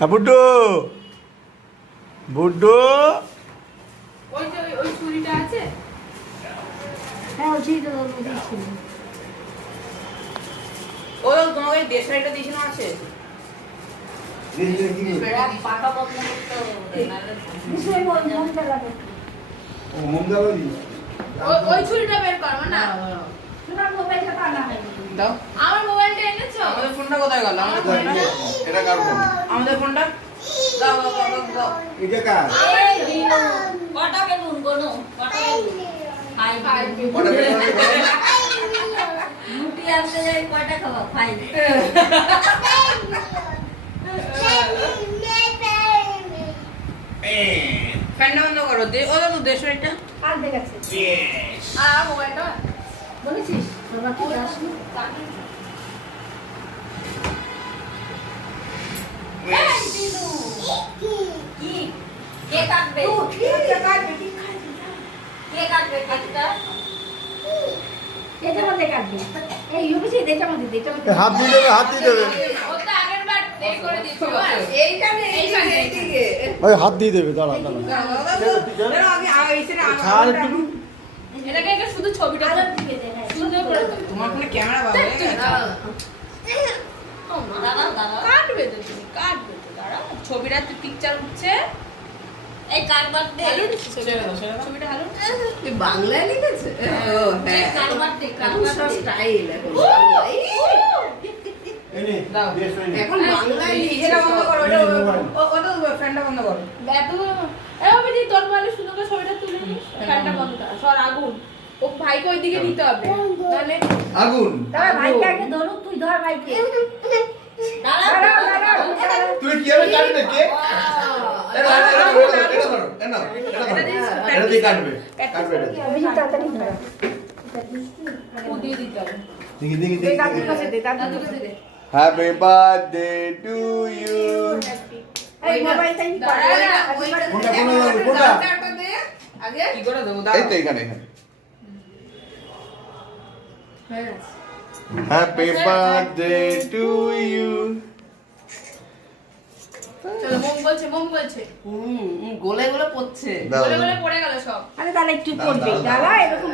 বুড্ডু বুড্ডু ওই যে ওই ছুরিটা আছে। হ্যাঁ ওই ছুরিটা তো দিয়েছিল। ও তোমাকে দেশাইটা দিয়েছিল আছে। পাকা বদলা করতে হবে নালে বিষয় মন চালাবে। ও মঙ্গল দি ওই ছুরিটা বের কর না। তোমার মোবাইলটা টানা হয়নি। দাও। আমার মোবাইলটা এনেছো? আমাদের ফোনটা কোথায় গেল? আমাদের ফোনটা এটা কার ফোন? আমাদের ফোনটা দাও দাও দাও দাও। এটা কার? কটা বেলুন কোনো কটা বেলুন খাই ওটা বের করে রুটি আনতে যাই কয়টা খাবো খাই ফ্যানটা বন্ধ করো। ও তো দেশাইটা আর দেখাচ্ছে আর মোবাইলটা বলেছিস বাবা কি আসলো কি কে কাটবে কে কাটবে কেকটা এটা মধ্যে কাটবে এই ইউপিসি এটা মধ্যে হাত দিয়ে দেবে হাত দিয়ে দেবে ও তো আগের বার এ করে দিয়েছিল। এইখানে এইদিকে ওই হাত দিয়ে দেবে দাঁড়া দাঁড়া আমি এইখানে ছাড় একটু এটাকে একটা শুধু ছবিটা আলোর দিকে দেখায় সুন্দর করে দাও। তোমার ফোনে ক্যামেরা বাবা হয়ে গেছে। দাঁড়াও দাঁড়াও কাটবে তো তুমি কাটবে তো দাঁড়াও। ছবিটা পিকচার উঠছে। এই কারবার দে ছবিটা ভালো বাংলায় লিখেছে ও হ্যাঁ কারবার দে সব স্টাইল এখন এনে দাও। বেশ হয়নি এখন বাংলায় এটা বন্ধ করো। এই যে মোবাইল। ওটা ফ্যানটা বন্ধ করো। এত এভাবে যে তোর মোবাইলে সুন্দর করে ছবিটা তুলে নিস। ফ্যানটা বন্ধ কর। সর আগুন। ও ভাইকে ওইদিকে নিতে হবে। তাহলে আগুন দাঁড়া ভাইকে আগে ধরুক তুই ধর ভাইকে দাঁড়াও দাঁড়াও তুই কি হবে কাটবে কে এটা ধরো এটা দিয়ে কাটবে কাটবে এটা দিয়ে। বেশি তাড়াতাড়ি ধর ও দিয়ে দিতে হবে। দেখি দেখি দেখি দাদুর কাছে দে দাদুর কাছে দে। হ্যাপি বার্থডে টু ইউ এই মোবাইলটাই কোনটা কোনটা দে আগে কি করে দেবো এই তো এখানে এখানে হ্যাঁ হ্যাপি বার্থডে টু ইউ চলো মোম বলছে গোলে গোলে পড়ছে দাও বলে বলে পড়ে গেল সব। আরে তাহলে একটু পড়বে দাঁড়া এরকম